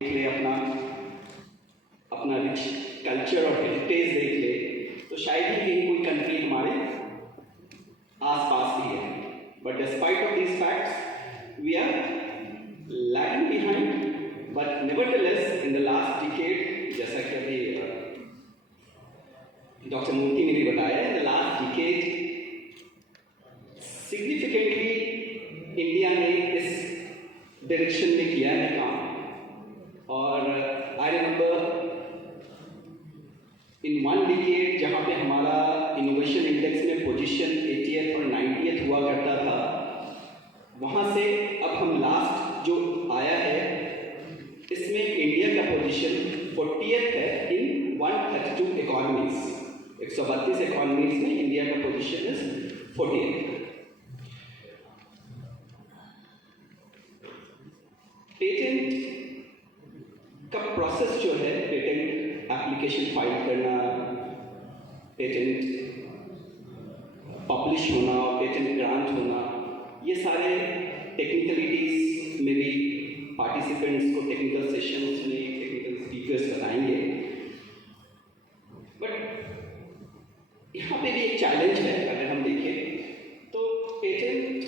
देख ले, अपना अपना रिच कल्चर और हेरिटेज देख ले, तो शायद ही कहीं कोई कंट्री हमारे आसपास भी है. But despite of these facts we are lagging behind. But nevertheless in the last decade, जैसा कि अभी डॉक्टर मूर्ति ने भी बताया, in the last decade significantly India ने इस डायरेक्शन में किया है काम. और I remember in one decade जहाँ पे हमारा इनोवेशन इंडेक्स में पोजीशन 80th और 90th हुआ करता था, वहाँ से अब हम लास्ट जो आया है इसमें इंडिया का पोजीशन 40th है इन 132 इकोनॉमीज. 132 इकोनॉमीज में इंडिया का पोजीशन इज 40th. पेटेंट का प्रोसेस जो है, पेटेंट एप्लीकेशन फाइल करना, पेटेंट पब्लिश होना और पेटेंट ग्रांट होना, ये सारे टेक्निकलिटीज में भी पार्टिसिपेंट्स को टेक्निकल सेशंस में टेक्निकल स्पीकर्स बताएंगे. बट यहाँ पे भी एक चैलेंज है. अगर हम देखें तो पेटेंट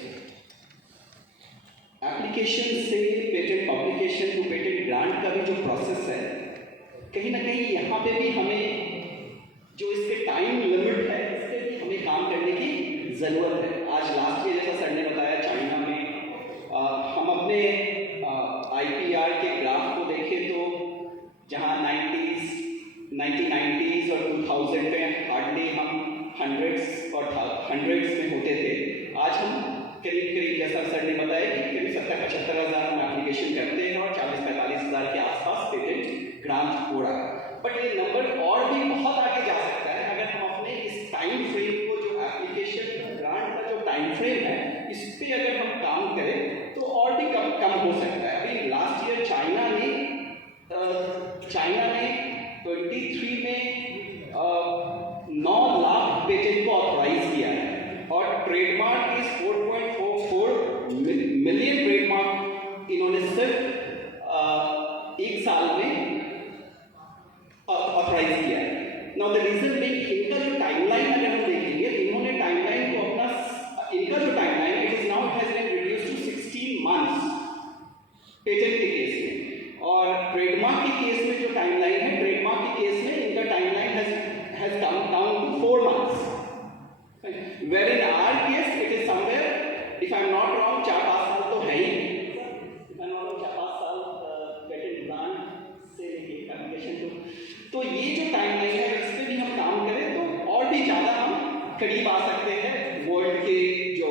एप्लीकेशन से patent publication to patent grant का भी जो प्रोसेस है, कहीं ना कहीं यहाँ पे भी हमें जो इसके टाइम लिमिट है, इस पर भी हमें काम करने की ज़रूरत है. आज लास्ट ईयर जैसा सर ने बताया, चाइना में हम अपने IPR के ग्राफ को देखें तो जहाँ 1990s और 2000 में हार्डली हम हंड्रेड्स में होते थे, आज हम करीब जैसा सर ने बताया कि करीब 70-75 हज़ार हम एप्लीकेशन करते हैं और 40-45 हज़ार के आसपास पेटेंट ग्रांट हो रहा है. बट ये नंबर और भी बहुत आगे जा सकता है अगर हम अपने इस टाइम फ्रेम को, जो एप्लीकेशन ग्रांट का जो टाइम फ्रेम है, इस पे अगर हम काम करें तो और भी कम हो सकता है. अभी लास्ट ईयर चाइना ने 23 में 9 लाख पेटेंट को ऑथराइज किया है और ट्रेडमार्क इस 4.44 मिलियन ट्रेडमार्क इन्होंने सिर्फ एक साल में ऑथराइज किया है. नाउ द रीजन बीइंग, इनका जो टाइमलाइन अगर हम देखेंगे, इन्होंने टाइमलाइन को अपना, इनका जो timeline it is now has been reduced to 16 months patent के केस में. और ट्रेडमार्क के केस में जो टाइमलाइन है, ट्रेडमार्क के केस में इनका timeline has come down to 4 months. Where in our case it is somewhere, if I am not wrong, 4-5 साल तो है ही. if I am not wrong, 4-5 साल पेटेंट ग्रांट से लेके एप्लीकेशन तो ये जो टाइमलाइन है, इस पे भी हम काम करें तो और भी ज़्यादा हम करीब आ सकते हैं वर्ल्ड के जो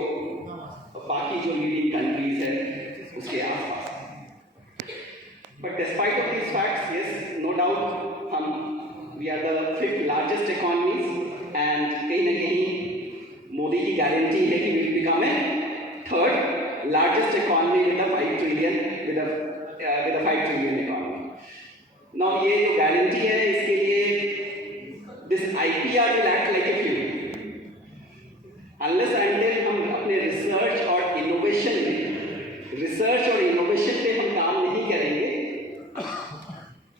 बाकी जो लीडिंग कंट्रीज है उसके आसपास. But despite of this facts, yes, no doubt हम we are the 5th largest economies and कहीं ना कहीं मोदी की गारंटी है कि will become a 3rd largest economy with a 5 trillion with a 5 trillion economy. Now ये जो गारंटी है, इसके लिए this IPR will act like a fuel. Unless until हम अपने रिसर्च और इनोवेशन पे हम काम नहीं करेंगे,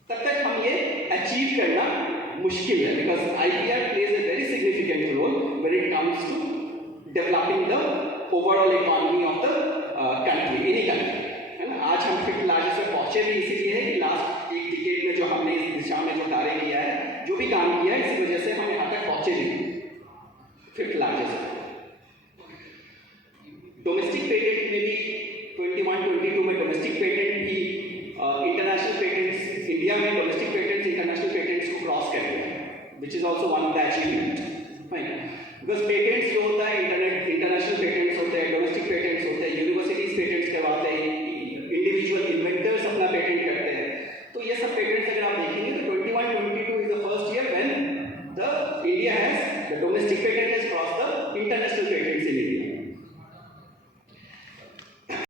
तब तक हम ये अचीव करना मुश्किल है. Because IPR plays a very significant role when it comes to developing the overall economy of the country, any country, है ना. आज हम 5th लार्जेस्ट में पहुंचे भी इसीलिए है कि लास्ट एक डिकेड में जो हमने इस दिशा में जो कार्य किया है, जो भी काम किया है, इसी वजह से हम यहाँ तक पहुंचे भी 5th लार्जेस्ट. डोमेस्टिक पेटेंट में भी 21-22 में डोमेस्टिक पेटेंट भी इंटरनेशनल पेटेंट्स, इंडिया में डोमेस्टिक पेटेंट्स इंटरनेशनल पेटेंट्स को क्रॉस कर रहे हैं, which is also one of the achievement. Because patents जो होता है, इंटरनेशनल पेटेंट्स होते हैं, डोमेस्टिक पेटेंट्स होते हैं, यूनिवर्सिटीज पेटेंट्स करवाते हैं, इंडिविजुअल